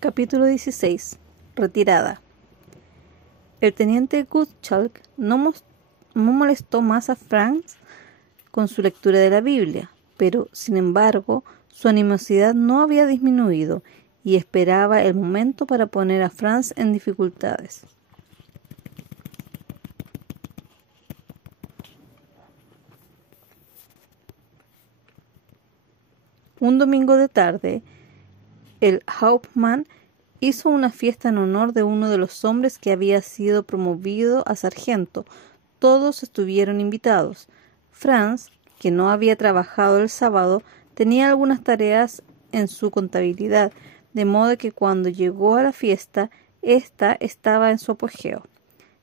Capítulo 16. Retirada. El teniente Gottschalk no molestó más a Franz con su lectura de la Biblia, pero, sin embargo, su animosidad no había disminuido y esperaba el momento para poner a Franz en dificultades. Un domingo de tarde, el Hauptmann hizo una fiesta en honor de uno de los hombres que había sido promovido a sargento. Todos estuvieron invitados. Franz, que no había trabajado el sábado, tenía algunas tareas en su contabilidad, de modo que cuando llegó a la fiesta, ésta estaba en su apogeo.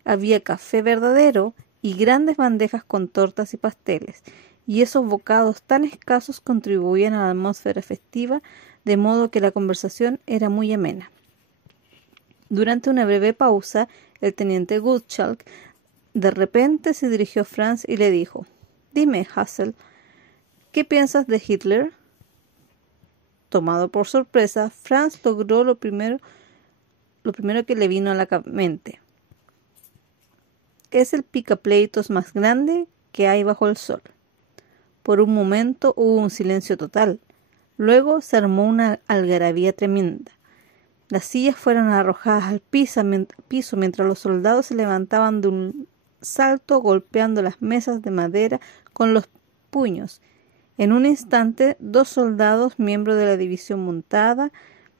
Había café verdadero y grandes bandejas con tortas y pasteles, y esos bocados tan escasos contribuían a la atmósfera festiva, de modo que la conversación era muy amena. Durante una breve pausa, el teniente Gottschalk de repente se dirigió a Franz y le dijo: «Dime, Hassel, ¿qué piensas de Hitler?» Tomado por sorpresa, Franz logró lo primero que le vino a la mente. «Es el picapleitos más grande que hay bajo el sol». Por un momento hubo un silencio total. Luego se armó una algarabía tremenda. Las sillas fueron arrojadas al piso mientras los soldados se levantaban de un salto golpeando las mesas de madera con los puños. En un instante, 2 soldados, miembros de la división montada,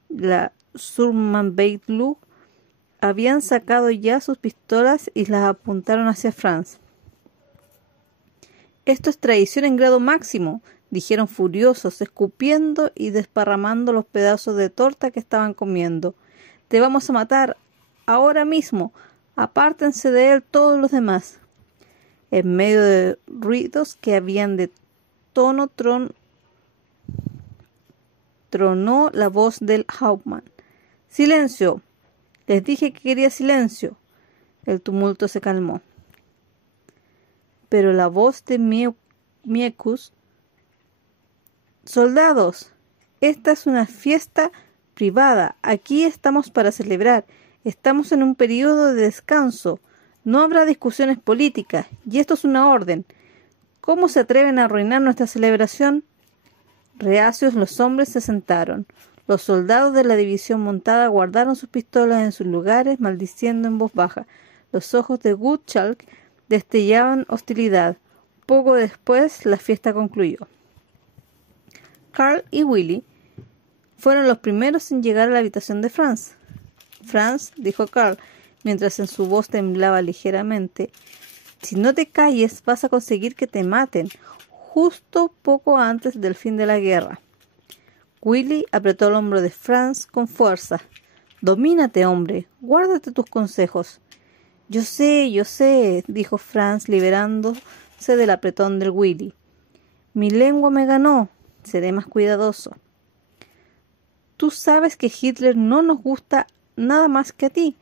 la Sturmbannbefehl, habían sacado ya sus pistolas y las apuntaron hacia Franz. «Esto es traición en grado máximo», dijeron furiosos, escupiendo y desparramando los pedazos de torta que estaban comiendo. «Te vamos a matar ahora mismo. Apártense de él todos los demás». En medio de ruidos que habían de tono tronó la voz del Hauptmann. «¡Silencio! Les dije que quería silencio». El tumulto se calmó. Pero la voz de Miekus: «Soldados, esta es una fiesta privada. Aquí estamos para celebrar. Estamos en un periodo de descanso. No habrá discusiones políticas, y esto es una orden. ¿Cómo se atreven a arruinar nuestra celebración?» Reacios, los hombres se sentaron. Los soldados de la división montada guardaron sus pistolas en sus lugares, maldiciendo en voz baja. Los ojos de Gottschalk destellaban hostilidad. Poco después, la fiesta concluyó. Karl y Willy fueron los primeros en llegar a la habitación de Franz. «Franz», dijo Karl, mientras en su voz temblaba ligeramente, «si no te calles, vas a conseguir que te maten, justo poco antes del fin de la guerra». Willy apretó el hombro de Franz con fuerza. «Domínate, hombre, guárdate tus consejos». Yo sé», dijo Franz, liberándose del apretón del Willy. «Mi lengua me ganó. Seré más cuidadoso». «Tú sabes que Hitler no nos gusta nada más que a ti,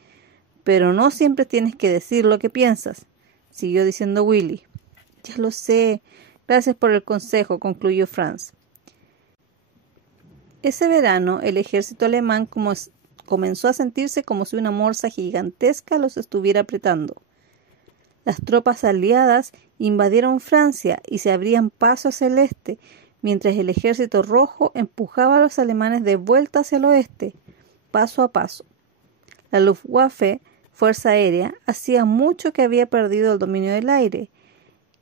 pero no siempre tienes que decir lo que piensas», siguió diciendo Willy. «Ya lo sé. Gracias por el consejo», concluyó Franz. Ese verano, el ejército alemán comenzó a sentirse como si una morsa gigantesca los estuviera apretando. Las tropas aliadas invadieron Francia y se abrían paso hacia el este, mientras el ejército rojo empujaba a los alemanes de vuelta hacia el oeste, paso a paso. La Luftwaffe, Fuerza Aérea, hacía mucho que había perdido el dominio del aire,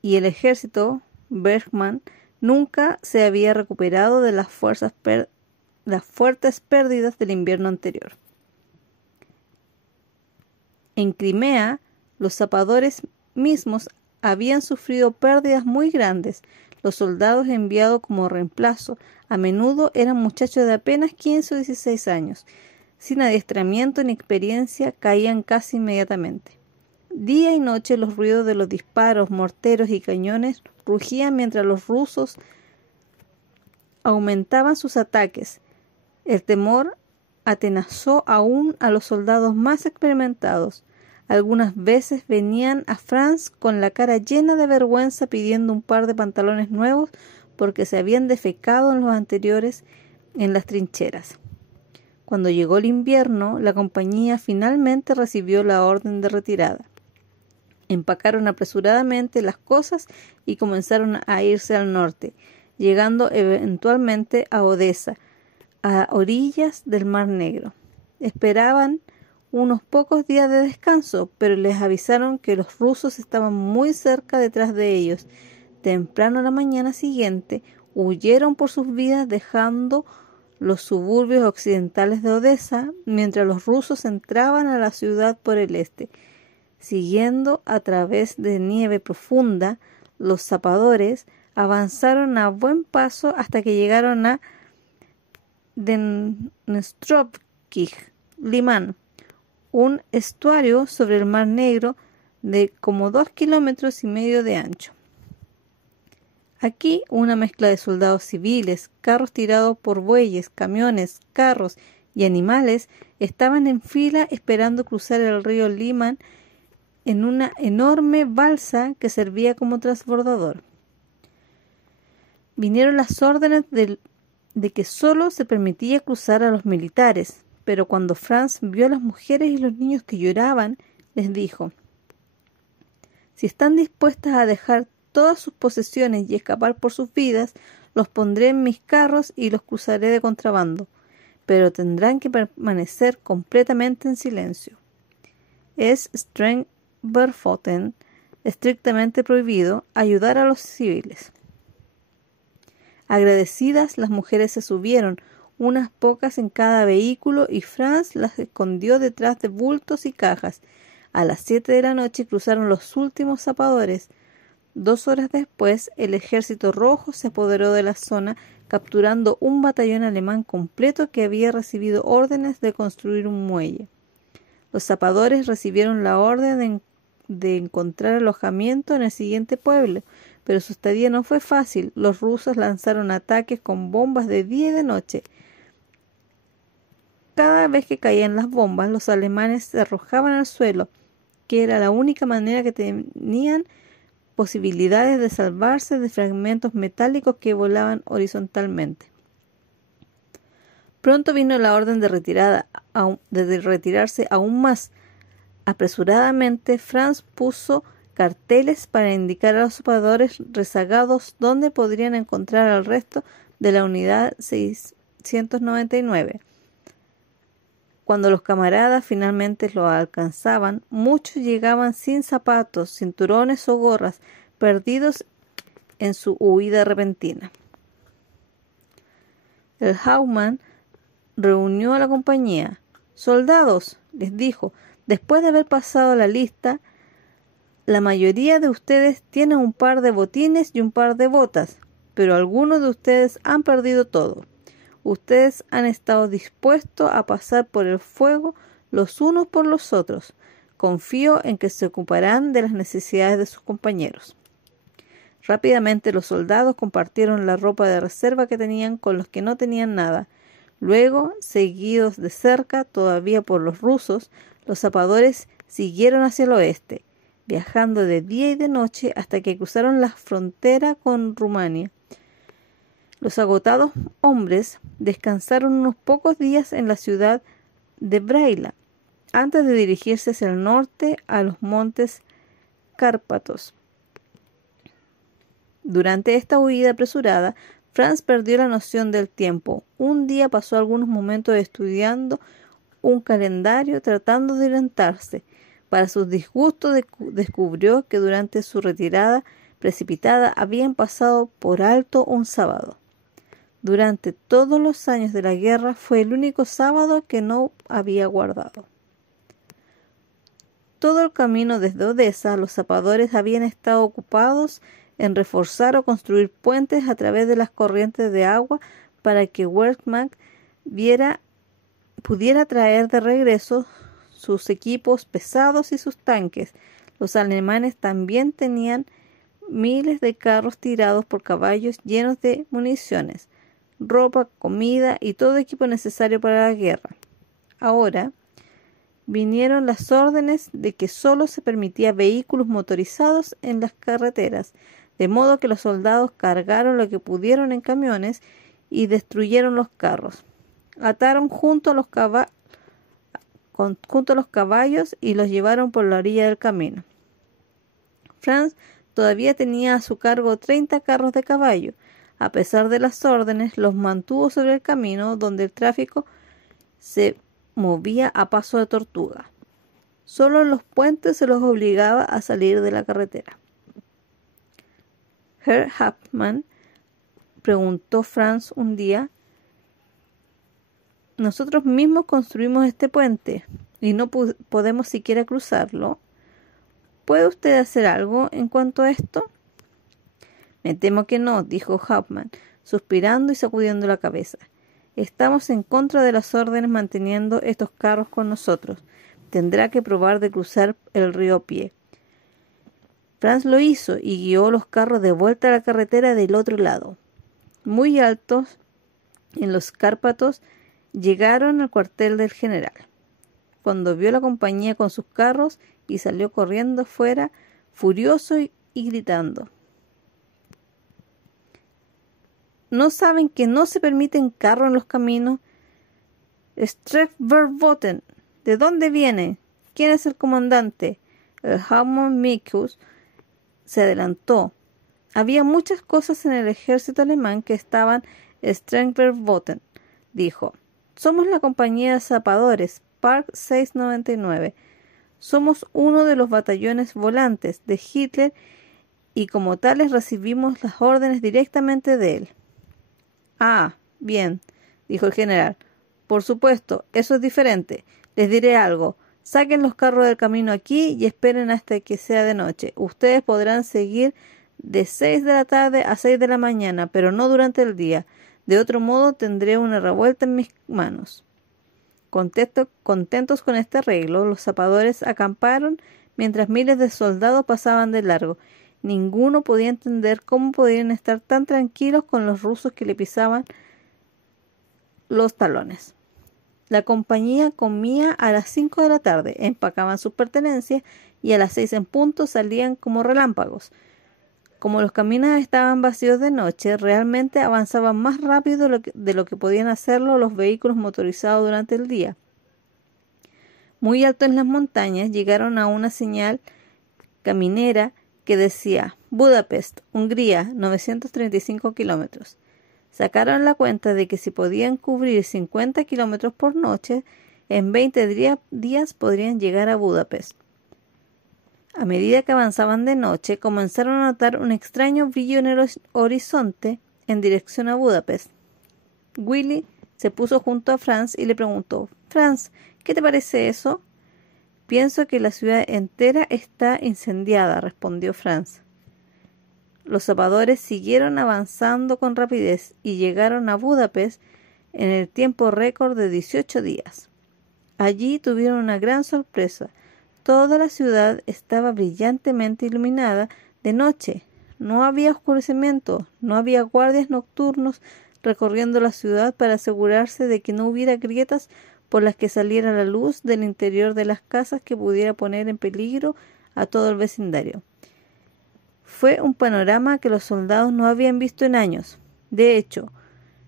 y el ejército, Bergmann, nunca se había recuperado de las fuertes pérdidas del invierno anterior. En Crimea, los zapadores mismos habían sufrido pérdidas muy grandes. Los soldados enviados como reemplazo a menudo eran muchachos de apenas 15 o 16 años. Sin adiestramiento ni experiencia, caían casi inmediatamente. Día y noche los ruidos de los disparos, morteros y cañones rugían mientras los rusos aumentaban sus ataques. El temor atenazó aún a los soldados más experimentados. Algunas veces venían a Franz con la cara llena de vergüenza pidiendo un par de pantalones nuevos porque se habían defecado en los anteriores en las trincheras. Cuando llegó el invierno, la compañía finalmente recibió la orden de retirada. Empacaron apresuradamente las cosas y comenzaron a irse al norte, llegando eventualmente a Odesa, a orillas del Mar Negro. Esperaban unos pocos días de descanso, pero les avisaron que los rusos estaban muy cerca detrás de ellos. Temprano la mañana siguiente, huyeron por sus vidas dejando los suburbios occidentales de Odesa, mientras los rusos entraban a la ciudad por el este. Siguiendo a través de nieve profunda, los zapadores avanzaron a buen paso hasta que llegaron a Dnestrovskij Liman, un estuario sobre el Mar Negro de como 2,5 kilómetros de ancho. Aquí una mezcla de soldados civiles, carros tirados por bueyes, camiones, carros y animales estaban en fila esperando cruzar el río Liman en una enorme balsa que servía como transbordador. Vinieron las órdenes de que solo se permitía cruzar a los militares, pero cuando Franz vio a las mujeres y los niños que lloraban, les dijo: «Si están dispuestas a dejar todas sus posesiones y escapar por sus vidas, los pondré en mis carros y los cruzaré de contrabando, pero tendrán que permanecer completamente en silencio. Es streng verboten, estrictamente prohibido, ayudar a los civiles». Agradecidas, las mujeres se subieron, unas pocas en cada vehículo, y Franz las escondió detrás de bultos y cajas. A las 7 de la noche cruzaron los últimos zapadores. 2 horas después, el ejército rojo se apoderó de la zona, capturando un batallón alemán completo que había recibido órdenes de construir un muelle. Los zapadores recibieron la orden de encontrar alojamiento en el siguiente pueblo, pero su estadía no fue fácil. Los rusos lanzaron ataques con bombas de día y de noche. Cada vez que caían las bombas, los alemanes se arrojaban al suelo, que era la única manera que tenían posibilidades de salvarse de fragmentos metálicos que volaban horizontalmente. Pronto vino la orden de retirarse aún más. Apresuradamente, Franz puso carteles para indicar a los zapadores rezagados dónde podrían encontrar al resto de la unidad 699. Cuando los camaradas finalmente lo alcanzaban, muchos llegaban sin zapatos, cinturones o gorras, perdidos en su huida repentina. El Hauptmann reunió a la compañía. «Soldados», les dijo, «después de haber pasado la lista, la mayoría de ustedes tienen un par de botines y un par de botas, pero algunos de ustedes han perdido todo. Ustedes han estado dispuestos a pasar por el fuego los unos por los otros. Confío en que se ocuparán de las necesidades de sus compañeros». Rápidamente los soldados compartieron la ropa de reserva que tenían con los que no tenían nada. Luego, seguidos de cerca todavía por los rusos, los zapadores siguieron hacia el oeste, viajando de día y de noche hasta que cruzaron la frontera con Rumania. Los agotados hombres descansaron unos pocos días en la ciudad de Braila, antes de dirigirse hacia el norte a los montes Cárpatos. Durante esta huida apresurada, Franz perdió la noción del tiempo. Un día pasó algunos momentos estudiando un calendario, tratando de orientarse. Para sus disgustos descubrió que durante su retirada precipitada habían pasado por alto un sábado. Durante todos los años de la guerra fue el único sábado que no había guardado. Todo el camino desde Odesa, los zapadores habían estado ocupados en reforzar o construir puentes a través de las corrientes de agua para que Wehrmacht pudiera traer de regreso sus equipos pesados y sus tanques. Los alemanes también tenían miles de carros tirados por caballos llenos de municiones, ropa, comida y todo equipo necesario para la guerra. Ahora vinieron las órdenes de que solo se permitía vehículos motorizados en las carreteras, de modo que los soldados cargaron lo que pudieron en camiones y destruyeron los carros. Ataron junto a los caballos y los llevaron por la orilla del camino. Franz todavía tenía a su cargo 30 carros de caballo. A pesar de las órdenes, los mantuvo sobre el camino donde el tráfico se movía a paso de tortuga. Solo en los puentes se los obligaba a salir de la carretera. Herr Hauptmann, preguntó Franz un día, nosotros mismos construimos este puente y no podemos siquiera cruzarlo. ¿Puede usted hacer algo en cuanto a esto? Me temo que no, dijo Hauptmann, suspirando y sacudiendo la cabeza. Estamos en contra de las órdenes manteniendo estos carros con nosotros. Tendrá que probar de cruzar el río a pie. Franz lo hizo y guió los carros de vuelta a la carretera del otro lado. Muy altos, en los Cárpatos, llegaron al cuartel del general. Cuando vio la compañía con sus carros y salió corriendo fuera, furioso y gritando. ¿No saben que no se permiten carros en los caminos? Streckverboten, ¿de dónde viene? ¿Quién es el comandante? El Hauptmann Mikus se adelantó. Había muchas cosas en el ejército alemán que estaban Streckverboten, dijo. Somos la compañía de zapadores, Park 699. Somos uno de los batallones volantes de Hitler y como tales recibimos las órdenes directamente de él. Ah, bien, dijo el general. Por supuesto, eso es diferente. Les diré algo. Saquen los carros del camino aquí y esperen hasta que sea de noche. Ustedes podrán seguir de 6 de la tarde a 6 de la mañana, pero no durante el día. De otro modo tendré una revuelta en mis manos. Contentos con este arreglo, los zapadores acamparon mientras miles de soldados pasaban de largo. Ninguno podía entender cómo podían estar tan tranquilos con los rusos que le pisaban los talones. La compañía comía a las 5 de la tarde, empacaban sus pertenencias y a las 6 en punto salían como relámpagos. Como los caminos estaban vacíos de noche, realmente avanzaban más rápido de lo que podían hacerlo los vehículos motorizados durante el día. Muy alto en las montañas llegaron a una señal caminera que decía Budapest, Hungría, 935 kilómetros. Sacaron la cuenta de que si podían cubrir 50 kilómetros por noche, en 20 días podrían llegar a Budapest. A medida que avanzaban de noche, comenzaron a notar un extraño brillo en el horizonte en dirección a Budapest. Willy se puso junto a Franz y le preguntó, «Franz, ¿qué te parece eso?» «Pienso que la ciudad entera está incendiada», respondió Franz. Los zapadores siguieron avanzando con rapidez y llegaron a Budapest en el tiempo récord de 18 días. Allí tuvieron una gran sorpresa. Toda la ciudad estaba brillantemente iluminada de noche. No había oscurecimiento, no había guardias nocturnos recorriendo la ciudad para asegurarse de que no hubiera grietas por las que saliera la luz del interior de las casas que pudiera poner en peligro a todo el vecindario. Fue un panorama que los soldados no habían visto en años. De hecho,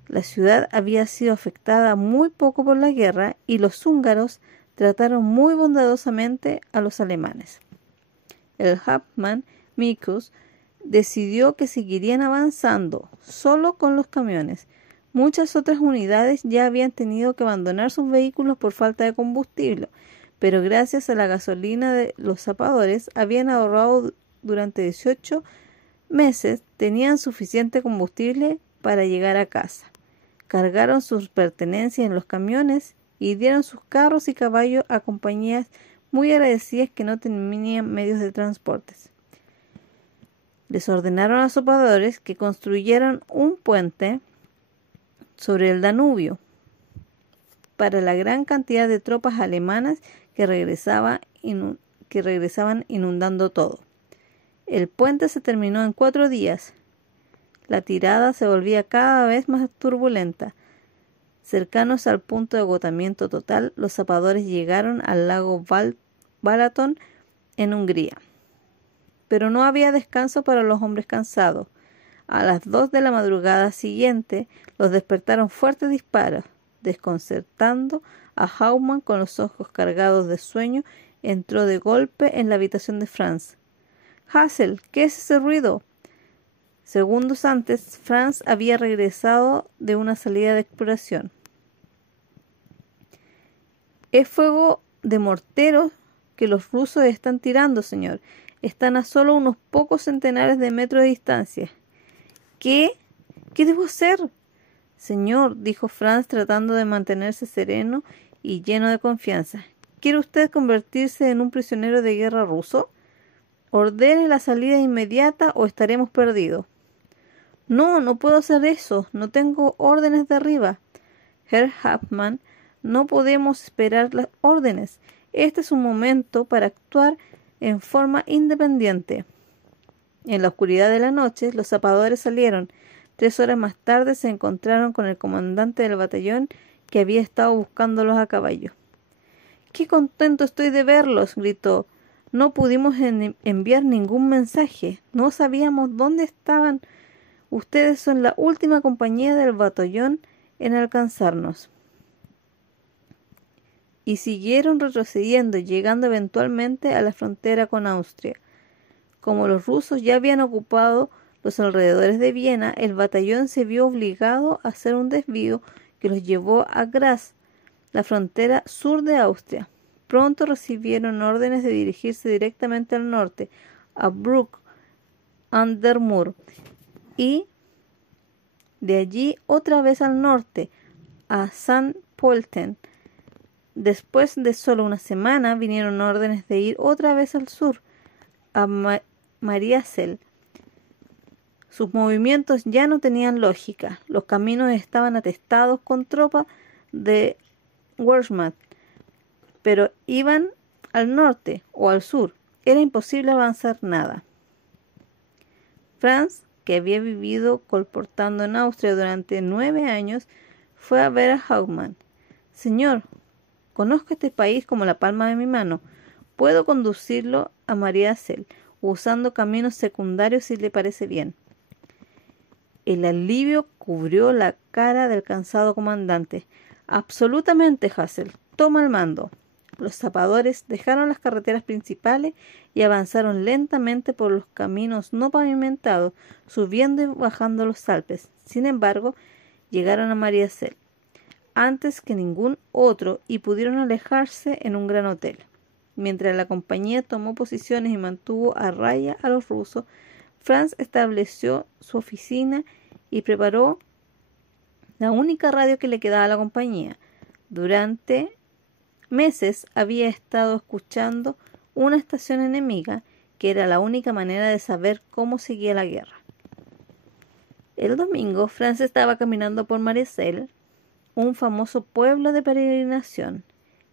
la ciudad había sido afectada muy poco por la guerra y los húngaros trataron muy bondadosamente a los alemanes. El Hauptmann Mikus decidió que seguirían avanzando solo con los camiones. Muchas otras unidades ya habían tenido que abandonar sus vehículos por falta de combustible, pero gracias a la gasolina de los zapadores habían ahorrado durante 18 meses, tenían suficiente combustible para llegar a casa. Cargaron sus pertenencias en los camiones y dieron sus carros y caballos a compañías muy agradecidas que no tenían medios de transporte. Les ordenaron a los zapadores que construyeran un puente sobre el Danubio para la gran cantidad de tropas alemanas que regresaban inundando todo. El puente se terminó en 4 días. La tirada se volvía cada vez más turbulenta. Cercanos al punto de agotamiento total, los zapadores llegaron al lago Balaton en Hungría. Pero no había descanso para los hombres cansados. A las 2 de la madrugada siguiente los despertaron fuertes disparos. Desconcertando a Hauptmann con los ojos cargados de sueño, entró de golpe en la habitación de Franz. —Hassel, ¿qué es ese ruido? Segundos antes, Franz había regresado de una salida de exploración. —Es fuego de morteros que los rusos están tirando, señor. Están a solo unos pocos centenares de metros de distancia. —¿Qué? ¿Qué debo hacer? —Señor —dijo Franz tratando de mantenerse sereno y lleno de confianza—, ¿quiere usted convertirse en un prisionero de guerra ruso? Ordene la salida inmediata o estaremos perdidos. —No, no puedo hacer eso. No tengo órdenes de arriba. Herr Hauptmann, no podemos esperar las órdenes. Este es un momento para actuar en forma independiente. En la oscuridad de la noche, los zapadores salieron. 3 horas más tarde se encontraron con el comandante del batallón que había estado buscándolos a caballo. —¡Qué contento estoy de verlos! —gritó. No pudimos enviar ningún mensaje. No sabíamos dónde estaban. Ustedes son la última compañía del batallón en alcanzarnos. Y siguieron retrocediendo, llegando eventualmente a la frontera con Austria. Como los rusos ya habían ocupado los alrededores de Viena, el batallón se vio obligado a hacer un desvío que los llevó a Graz, la frontera sur de Austria. Pronto recibieron órdenes de dirigirse directamente al norte, a Bruck an der Mur, y de allí otra vez al norte, a St. Pölten. Después de solo una semana vinieron órdenes de ir otra vez al sur, a Mariazell. Sus movimientos ya no tenían lógica. Los caminos estaban atestados con tropas de Wehrmacht, pero iban al norte o al sur. Era imposible avanzar nada. Franz, que había vivido colportando en Austria durante 9 años, fue a ver a Hauptmann. —Señor, conozco este país como la palma de mi mano. Puedo conducirlo a Mariazell, usando caminos secundarios si le parece bien. El alivio cubrió la cara del cansado comandante. —Absolutamente, Hassel. Toma el mando. Los zapadores dejaron las carreteras principales y avanzaron lentamente por los caminos no pavimentados, subiendo y bajando los Alpes. Sin embargo, llegaron a Mariazell antes que ningún otro y pudieron alejarse en un gran hotel. Mientras la compañía tomó posiciones y mantuvo a raya a los rusos, Franz estableció su oficina y preparó la única radio que le quedaba a la compañía. Durante meses había estado escuchando una estación enemiga, que era la única manera de saber cómo seguía la guerra. El domingo, Franz estaba caminando por Mariazell, un famoso pueblo de peregrinación.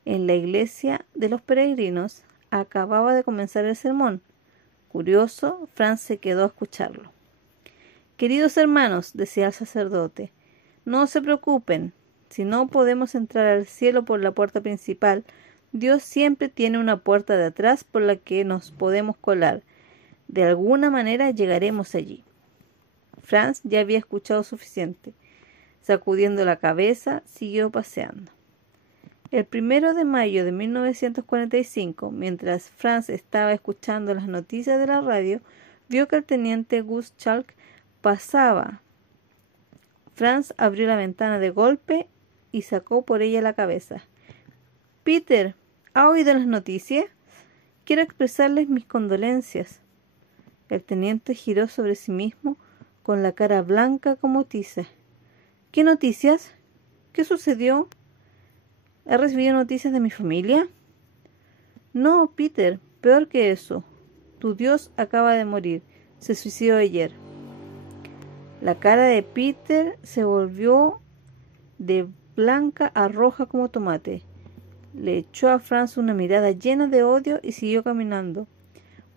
En la iglesia de los peregrinos acababa de comenzar el sermón. Curioso, Franz se quedó a escucharlo. —Queridos hermanos —decía el sacerdote—, no se preocupen. Si no podemos entrar al cielo por la puerta principal, Dios siempre tiene una puerta de atrás por la que nos podemos colar. De alguna manera llegaremos allí. Franz ya había escuchado suficiente. Sacudiendo la cabeza, siguió paseando. El 1 de mayo de 1945, mientras Franz estaba escuchando las noticias de la radio, vio que el teniente Guschalk pasaba. Franz abrió la ventana de golpe y sacó por ella la cabeza. —Peter, ¿ha oído las noticias? Quiero expresarles mis condolencias. El teniente giró sobre sí mismo con la cara blanca como tiza. —¿Qué noticias? ¿Qué sucedió? ¿He recibido noticias de mi familia? —No, Peter, peor que eso. Tu Dios acaba de morir. Se suicidó ayer. La cara de Peter se volvió de blanca a roja como tomate. Le echó a Franz una mirada llena de odio y siguió caminando.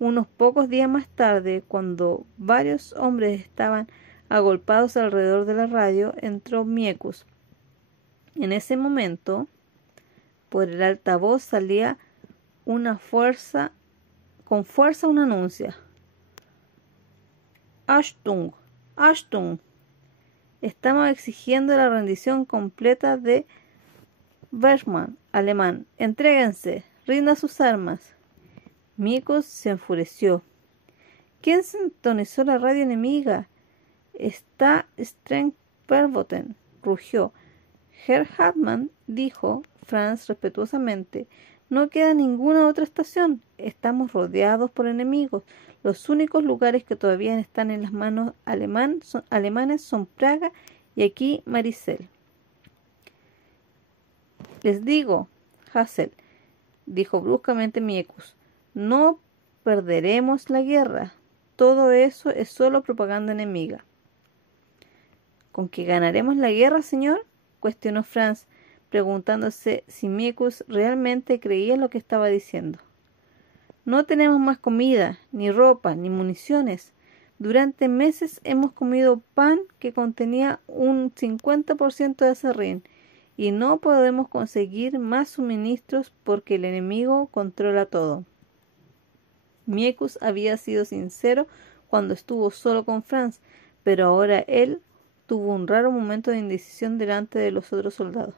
Unos pocos días más tarde, cuando varios hombres estaban agolpados alrededor de la radio, entró Miekus. En ese momento, por el altavoz salía con fuerza un anuncio. Achtung, Achtung. Estamos exigiendo la rendición completa de Wehrmann, alemán, entréguense, rindan sus armas. Mikus se enfureció. ¿Quién sintonizó la radio enemiga? Está Strengverboten, rugió. Herr Hartmann, dijo Franz respetuosamente, no queda ninguna otra estación. Estamos rodeados por enemigos. Los únicos lugares que todavía están en las manos alemanes son Praga y aquí Maricel. Les digo, Hassel, dijo bruscamente Miekus, no perderemos la guerra. Todo eso es solo propaganda enemiga. ¿Con qué ganaremos la guerra, señor?, cuestionó Franz, preguntándose si Miekus realmente creía lo que estaba diciendo. No tenemos más comida, ni ropa, ni municiones. Durante meses hemos comido pan que contenía un 50% de aserrín, y no podemos conseguir más suministros porque el enemigo controla todo. Miekus había sido sincero cuando estuvo solo con Franz, pero ahora él tuvo un raro momento de indecisión delante de los otros soldados.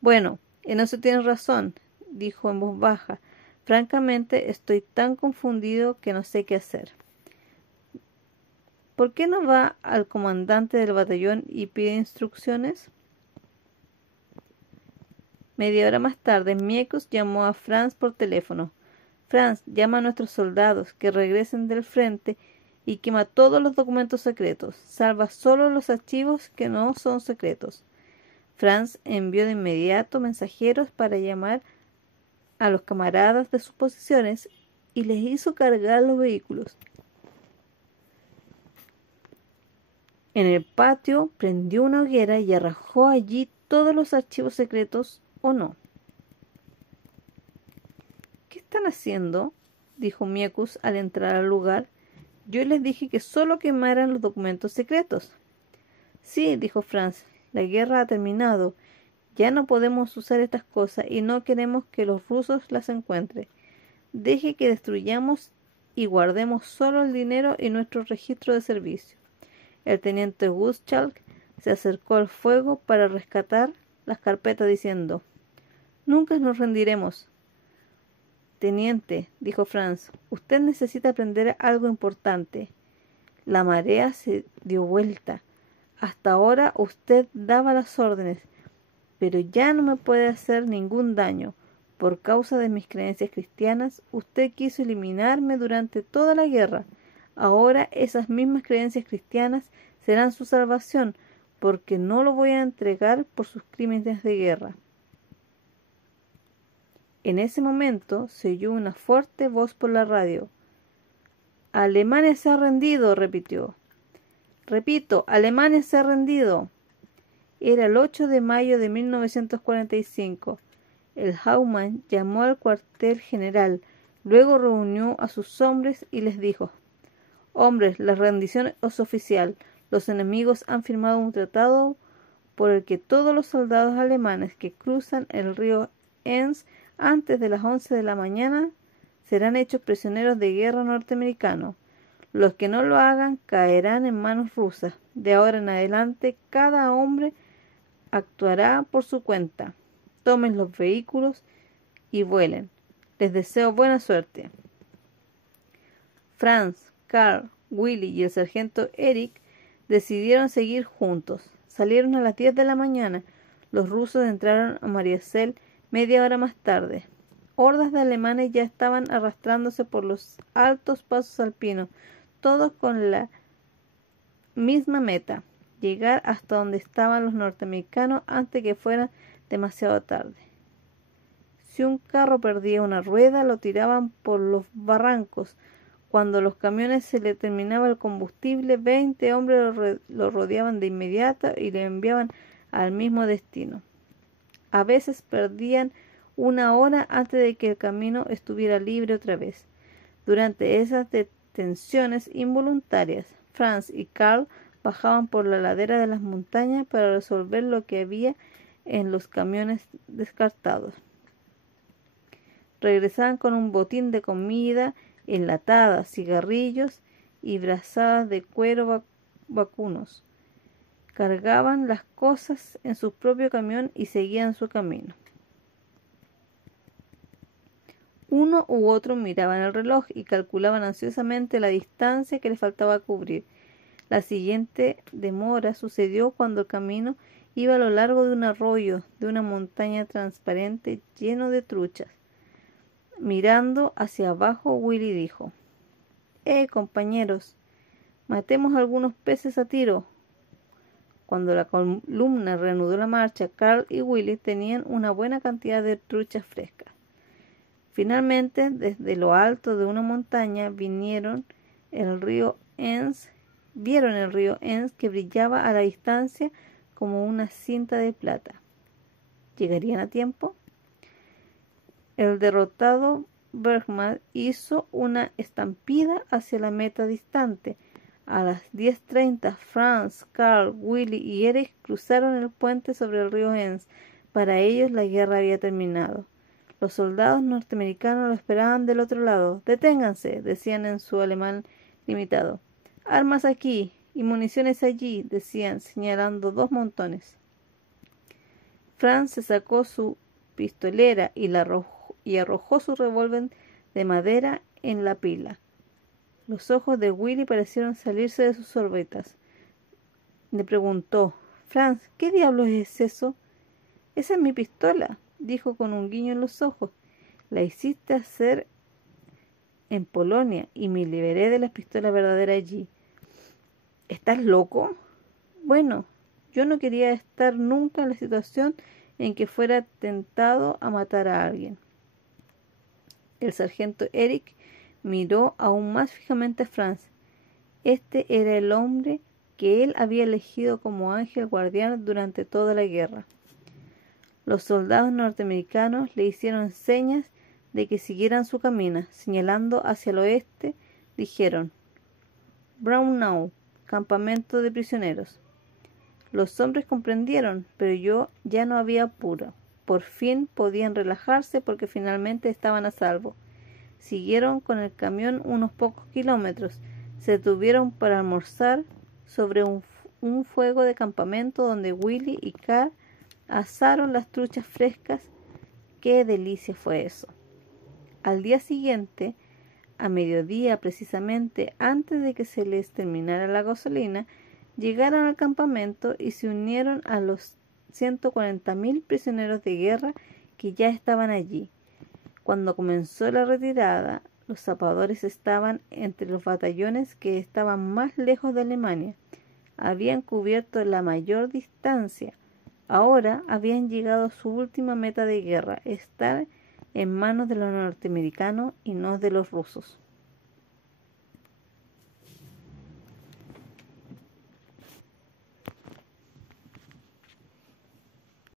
Bueno, en eso tienes razón, dijo en voz baja. Francamente, estoy tan confundido que no sé qué hacer. ¿Por qué no va al comandante del batallón y pide instrucciones? Media hora más tarde, Miekus llamó a Franz por teléfono. Franz, llama a nuestros soldados que regresen del frente y quema todos los documentos secretos. Salva solo los archivos que no son secretos. Franz envió de inmediato mensajeros para llamar a los camaradas de sus posiciones y les hizo cargar los vehículos. En el patio prendió una hoguera y arrojó allí todos los archivos secretos o no. ¿Qué están haciendo?, dijo Miekus al entrar al lugar. Yo les dije que solo quemaran los documentos secretos. Sí, dijo Franz, la guerra ha terminado. Ya no podemos usar estas cosas y no queremos que los rusos las encuentren. Deje que destruyamos y guardemos solo el dinero y nuestro registro de servicio. El teniente Guschalk se acercó al fuego para rescatar las carpetas diciendo: «Nunca nos rendiremos». «Teniente», dijo Franz, «usted necesita aprender algo importante. La marea se dio vuelta. Hasta ahora usted daba las órdenes, pero ya no me puede hacer ningún daño. Por causa de mis creencias cristianas, usted quiso eliminarme durante toda la guerra. Ahora esas mismas creencias cristianas serán su salvación, porque no lo voy a entregar por sus crímenes de guerra». En ese momento se oyó una fuerte voz por la radio. «Alemania se ha rendido», repitió. «Repito, Alemania se ha rendido». Era el 8 de mayo de 1945. El Hauptmann llamó al cuartel general, luego reunió a sus hombres y les dijo: «Hombres, la rendición es oficial. Los enemigos han firmado un tratado por el que todos los soldados alemanes que cruzan el río Enns antes de las 11 de la mañana serán hechos prisioneros de guerra norteamericanos. Los que no lo hagan caerán en manos rusas. De ahora en adelante, cada hombre actuará por su cuenta. Tomen los vehículos y vuelen. Les deseo buena suerte». Franz, Karl, Willy y el sargento Erich decidieron seguir juntos. Salieron a las 10 de la mañana. Los rusos entraron a Mariazell media hora más tarde. Hordas de alemanes ya estaban arrastrándose por los altos pasos alpinos, todos con la misma meta: llegar hasta donde estaban los norteamericanos antes que fuera demasiado tarde. Si un carro perdía una rueda, lo tiraban por los barrancos. Cuando a los camiones se le terminaba el combustible, 20 hombres lo rodeaban de inmediato y le enviaban al mismo destino. A veces perdían una hora antes de que el camino estuviera libre otra vez. Durante esas detenciones involuntarias, Franz y Karl bajaban por la ladera de las montañas para resolver lo que había en los camiones descartados. Regresaban con un botín de comida enlatada, cigarrillos y brazadas de cuero vacunos. Cargaban las cosas en su propio camión y seguían su camino. Uno u otro miraban el reloj y calculaban ansiosamente la distancia que les faltaba cubrir. La siguiente demora sucedió cuando el camino iba a lo largo de un arroyo, de una montaña transparente lleno de truchas. Mirando hacia abajo, Willy dijo: compañeros, matemos algunos peces a tiro. Cuando la columna reanudó la marcha, Carl y Willy tenían una buena cantidad de truchas frescas. Finalmente, desde lo alto de una montaña, vieron el río Enz que brillaba a la distancia como una cinta de plata. ¿Llegarían a tiempo? El derrotado Bergman hizo una estampida hacia la meta distante. A las 10:30, Franz, Carl, Willy y Erich cruzaron el puente sobre el río Enz. Para ellos la guerra había terminado. Los soldados norteamericanos lo esperaban del otro lado. «Deténganse», decían en su alemán limitado. «Armas aquí y municiones allí», decían, señalando 2 montones. Franz se sacó su pistolera y arrojó su revólver de madera en la pila. Los ojos de Willy parecieron salirse de sus órbitas. Le preguntó: «Franz, ¿qué diablos es eso?» «Esa es mi pistola», dijo con un guiño en los ojos. «La hiciste hacer en Polonia y me liberé de la pistola verdadera allí». «¿Estás loco?» «Bueno, yo no quería estar nunca en la situación en que fuera tentado a matar a alguien». El sargento Erich miró aún más fijamente a Franz. Este era el hombre que él había elegido como ángel guardián durante toda la guerra. Los soldados norteamericanos le hicieron señas de que siguieran su camino. Señalando hacia el oeste, dijeron: «Braunau, campamento de prisioneros». Los hombres comprendieron, pero ya no había apuro. Por fin podían relajarse porque finalmente estaban a salvo. Siguieron con el camión unos pocos kilómetros. Se detuvieron para almorzar sobre un fuego de campamento donde Willy y Carl asaron las truchas frescas. ¡Qué delicia fue eso! Al día siguiente, a mediodía precisamente, antes de que se les terminara la gasolina, llegaron al campamento y se unieron a los 140.000 prisioneros de guerra que ya estaban allí. Cuando comenzó la retirada, los zapadores estaban entre los batallones que estaban más lejos de Alemania. Habían cubierto la mayor distancia. Ahora habían llegado a su última meta de guerra: estar en manos de los norteamericanos y no de los rusos.